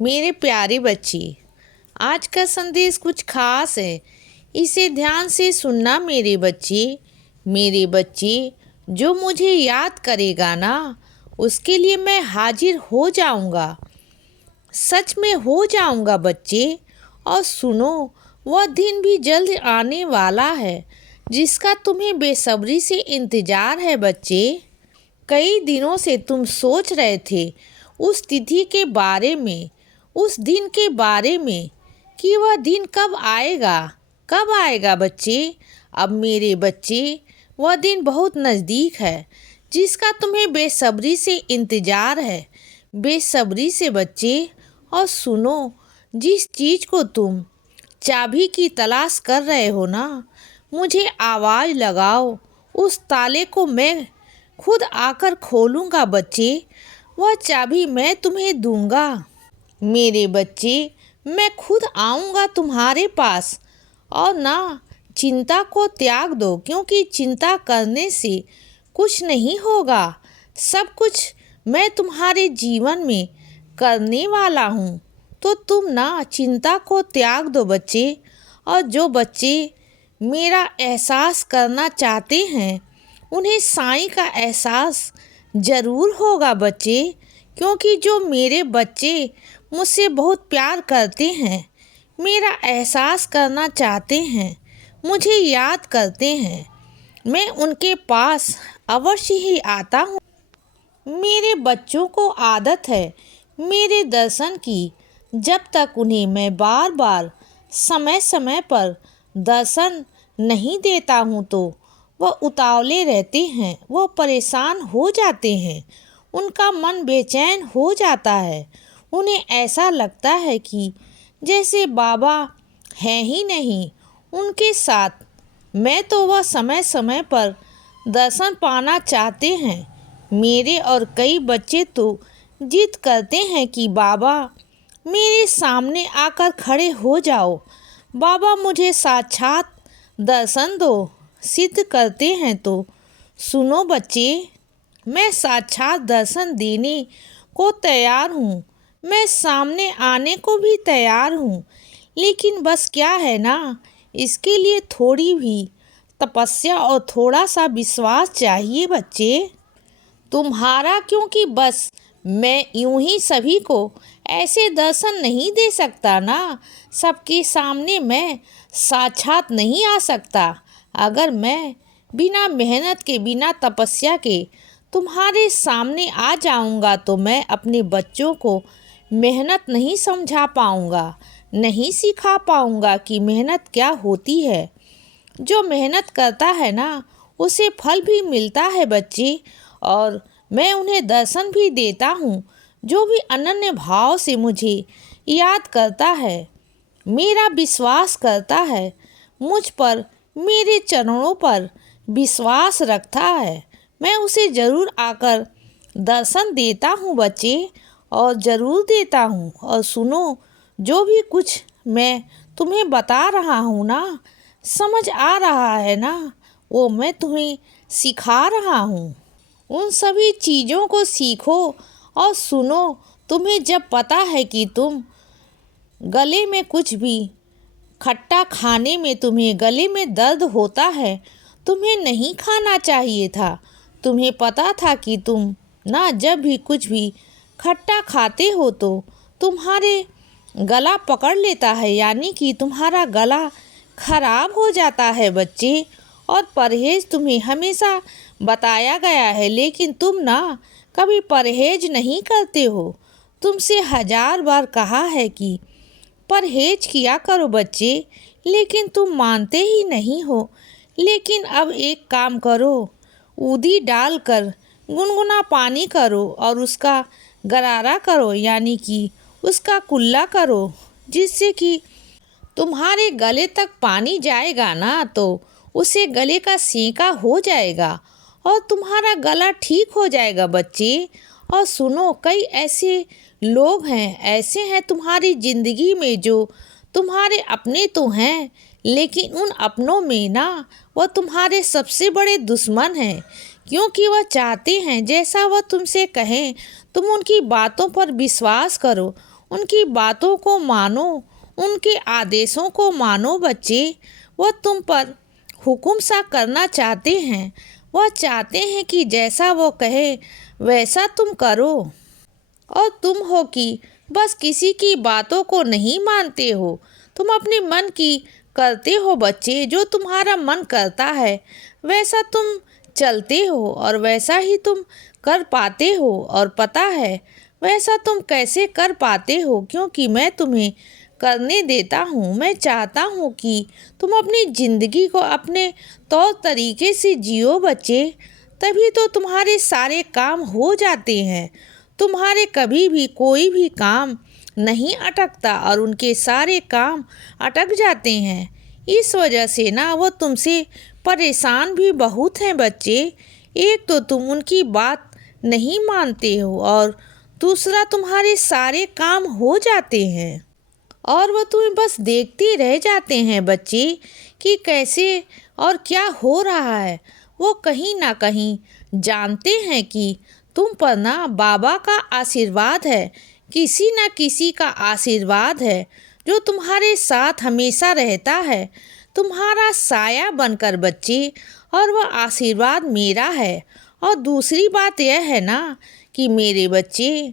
मेरे प्यारे बच्चे, आज का संदेश कुछ खास है। इसे ध्यान से सुनना मेरे बच्चे। जो मुझे याद करेगा ना, उसके लिए मैं हाजिर हो जाऊंगा। सच में हो जाऊंगा बच्चे। और सुनो, वह दिन भी जल्द आने वाला है जिसका तुम्हें बेसब्री से इंतजार है बच्चे। कई दिनों से तुम सोच रहे थे उस तिथि के बारे में, उस दिन के बारे में, कि वह दिन कब आएगा बच्चे। अब मेरे बच्चे, वह दिन बहुत नज़दीक है जिसका तुम्हें बेसब्री से इंतज़ार है, बेसब्री से बच्चे। और सुनो, जिस चीज़ को तुम चाबी की तलाश कर रहे हो ना, मुझे आवाज़ लगाओ, उस ताले को मैं खुद आकर खोलूँगा बच्चे। वह चाबी मैं तुम्हें दूंगा मेरे बच्चे। मैं खुद आऊँगा तुम्हारे पास। और ना, चिंता को त्याग दो, क्योंकि चिंता करने से कुछ नहीं होगा। सब कुछ मैं तुम्हारे जीवन में करने वाला हूँ। तो तुम ना चिंता को त्याग दो बच्चे। और जो बच्चे मेरा एहसास करना चाहते हैं, उन्हें साईं का एहसास ज़रूर होगा बच्चे। क्योंकि जो मेरे बच्चे मुझसे बहुत प्यार करते हैं, मेरा एहसास करना चाहते हैं, मुझे याद करते हैं, मैं उनके पास अवश्य ही आता हूँ। मेरे बच्चों को आदत है मेरे दर्शन की। जब तक उन्हें मैं बार बार समय समय पर दर्शन नहीं देता हूँ तो वह उतावले रहते हैं, वह परेशान हो जाते हैं, उनका मन बेचैन हो जाता है। उन्हें ऐसा लगता है कि जैसे बाबा हैं ही नहीं उनके साथ। मैं तो वह समय समय पर दर्शन पाना चाहते हैं। मेरे और कई बच्चे तो जिद करते हैं कि बाबा मेरे सामने आकर खड़े हो जाओ, बाबा मुझे साक्षात दर्शन दो। सिद्ध करते हैं तो सुनो बच्चे, मैं साक्षात दर्शन देने को तैयार हूँ, मैं सामने आने को भी तैयार हूँ। लेकिन बस क्या है ना, इसके लिए थोड़ी भी तपस्या और थोड़ा सा विश्वास चाहिए बच्चे तुम्हारा। क्योंकि बस मैं यूं ही सभी को ऐसे दर्शन नहीं दे सकता ना, सबके सामने मैं साक्षात नहीं आ सकता। अगर मैं बिना मेहनत के, बिना तपस्या के तुम्हारे सामने आ जाऊंगा तो मैं अपने बच्चों को मेहनत नहीं समझा पाऊंगा, नहीं सिखा पाऊंगा कि मेहनत क्या होती है। जो मेहनत करता है ना, उसे फल भी मिलता है बच्चे। और मैं उन्हें दर्शन भी देता हूँ। जो भी अनन्य भाव से मुझे याद करता है, मेरा विश्वास करता है, मुझ पर, मेरे चरणों पर विश्वास रखता है, मैं उसे ज़रूर आकर दर्शन देता हूँ बच्चे, और ज़रूर देता हूँ। और सुनो, जो भी कुछ मैं तुम्हें बता रहा हूँ ना, समझ आ रहा है ना, वो मैं तुम्हें सिखा रहा हूँ। उन सभी चीज़ों को सीखो और सुनो। तुम्हें जब पता है कि तुम गले में कुछ भी खट्टा खाने में तुम्हें गले में दर्द होता है, तुम्हें नहीं खाना चाहिए था। तुम्हें पता था कि तुम ना जब भी कुछ भी खट्टा खाते हो तो तुम्हारे गला पकड़ लेता है, यानी कि तुम्हारा गला खराब हो जाता है बच्चे। और परहेज तुम्हें हमेशा बताया गया है, लेकिन तुम ना कभी परहेज नहीं करते हो। तुमसे 1000 बार कहा है कि परहेज किया करो बच्चे, लेकिन तुम मानते ही नहीं हो। लेकिन अब एक काम करो, दूधी डालकर गुनगुना पानी करो और उसका गरारा करो, यानी कि उसका कुल्ला करो, जिससे कि तुम्हारे गले तक पानी जाएगा ना, तो उसे गले का सेका हो जाएगा और तुम्हारा गला ठीक हो जाएगा बच्चे। और सुनो, कई ऐसे लोग हैं, ऐसे हैं तुम्हारी ज़िंदगी में जो तुम्हारे अपने तो हैं, लेकिन उन अपनों में ना वह तुम्हारे सबसे बड़े दुश्मन हैं। क्योंकि वह चाहते हैं जैसा वह तुमसे कहें तुम उनकी बातों पर विश्वास करो, उनकी बातों को मानो, उनके आदेशों को मानो बच्चे। वह तुम पर हुक्म सा करना चाहते हैं। वह चाहते हैं कि जैसा वो कहे वैसा तुम करो। और तुम हो कि बस किसी की बातों को नहीं मानते हो। तुम अपने मन की करते हो बच्चे। जो तुम्हारा मन करता है वैसा तुम चलते हो और वैसा ही तुम कर पाते हो। और पता है वैसा तुम कैसे कर पाते हो, क्योंकि मैं तुम्हें करने देता हूँ। मैं चाहता हूँ कि तुम अपनी ज़िंदगी को अपने तौर तरीके से जियो बच्चे। तभी तो तुम्हारे सारे काम हो जाते हैं। तुम्हारे कभी भी कोई भी काम नहीं अटकता और उनके सारे काम अटक जाते हैं। इस वजह से ना वो तुमसे परेशान भी बहुत हैं बच्चे। एक तो तुम उनकी बात नहीं मानते हो और दूसरा तुम्हारे सारे काम हो जाते हैं और वो तुम्हें बस देखते रह जाते हैं बच्चे कि कैसे और क्या हो रहा है। वो कहीं ना कहीं जानते हैं कि तुम पर ना बाबा का आशीर्वाद है, किसी ना किसी का आशीर्वाद है जो तुम्हारे साथ हमेशा रहता है, तुम्हारा साया बनकर बच्चे। और वह आशीर्वाद मेरा है। और दूसरी बात यह है ना कि मेरे बच्चे,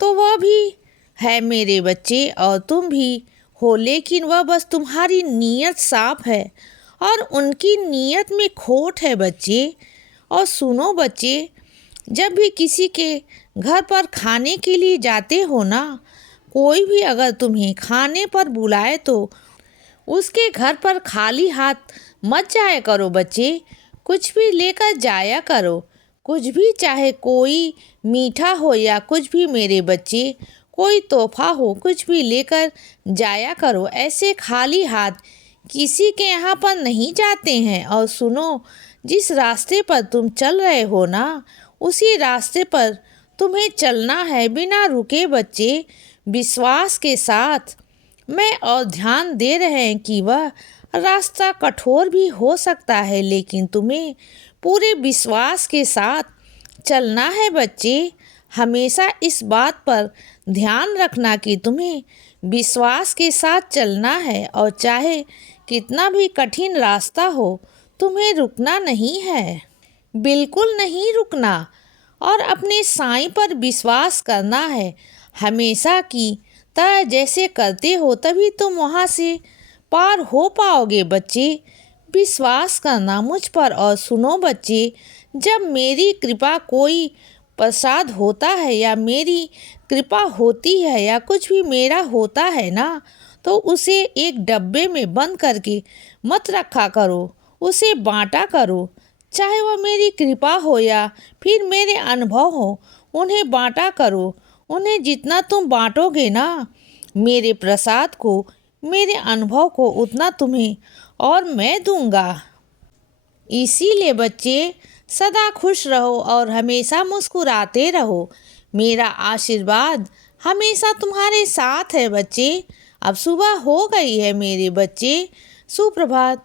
तो वह भी है मेरे बच्चे और तुम भी हो, लेकिन वह बस तुम्हारी नीयत साफ है और उनकी नीयत में खोट है बच्चे। और सुनो बच्चे, जब भी किसी के घर पर खाने के लिए जाते हो ना, कोई भी अगर तुम्हें खाने पर बुलाए तो उसके घर पर खाली हाथ मत जाया करो बच्चे। कुछ भी लेकर जाया करो, कुछ भी, चाहे कोई मीठा हो या कुछ भी मेरे बच्चे, कोई तोहफा हो, कुछ भी लेकर जाया करो। ऐसे खाली हाथ किसी के यहाँ पर नहीं जाते हैं। और सुनो, जिस रास्ते पर तुम चल रहे हो ना, उसी रास्ते पर तुम्हें चलना है बिना रुके बच्चे, विश्वास के साथ। मैं और ध्यान दे रहे हैं कि वह रास्ता कठोर भी हो सकता है, लेकिन तुम्हें पूरे विश्वास के साथ चलना है बच्चे। हमेशा इस बात पर ध्यान रखना कि तुम्हें विश्वास के साथ चलना है और चाहे कितना भी कठिन रास्ता हो, तुम्हें रुकना नहीं है, बिल्कुल नहीं रुकना। और अपने साईं पर विश्वास करना है हमेशा की तरह। जैसे करते हो तभी तुम वहाँ से पार हो पाओगे बच्चे। विश्वास करना मुझ पर। और सुनो बच्चे, जब मेरी कृपा कोई प्रसाद होता है या मेरी कृपा होती है या कुछ भी मेरा होता है ना, तो उसे एक डब्बे में बंद करके मत रखा करो, उसे बांटा करो। चाहे वह मेरी कृपा हो या फिर मेरे अनुभव हो, उन्हें बांटा करो। उन्हें जितना तुम बांटोगे ना, मेरे प्रसाद को, मेरे अनुभव को, उतना तुम्हें और मैं दूंगा। इसीलिए बच्चे, सदा खुश रहो और हमेशा मुस्कुराते रहो। मेरा आशीर्वाद हमेशा तुम्हारे साथ है बच्चे। अब सुबह हो गई है मेरे बच्चे। सुप्रभात।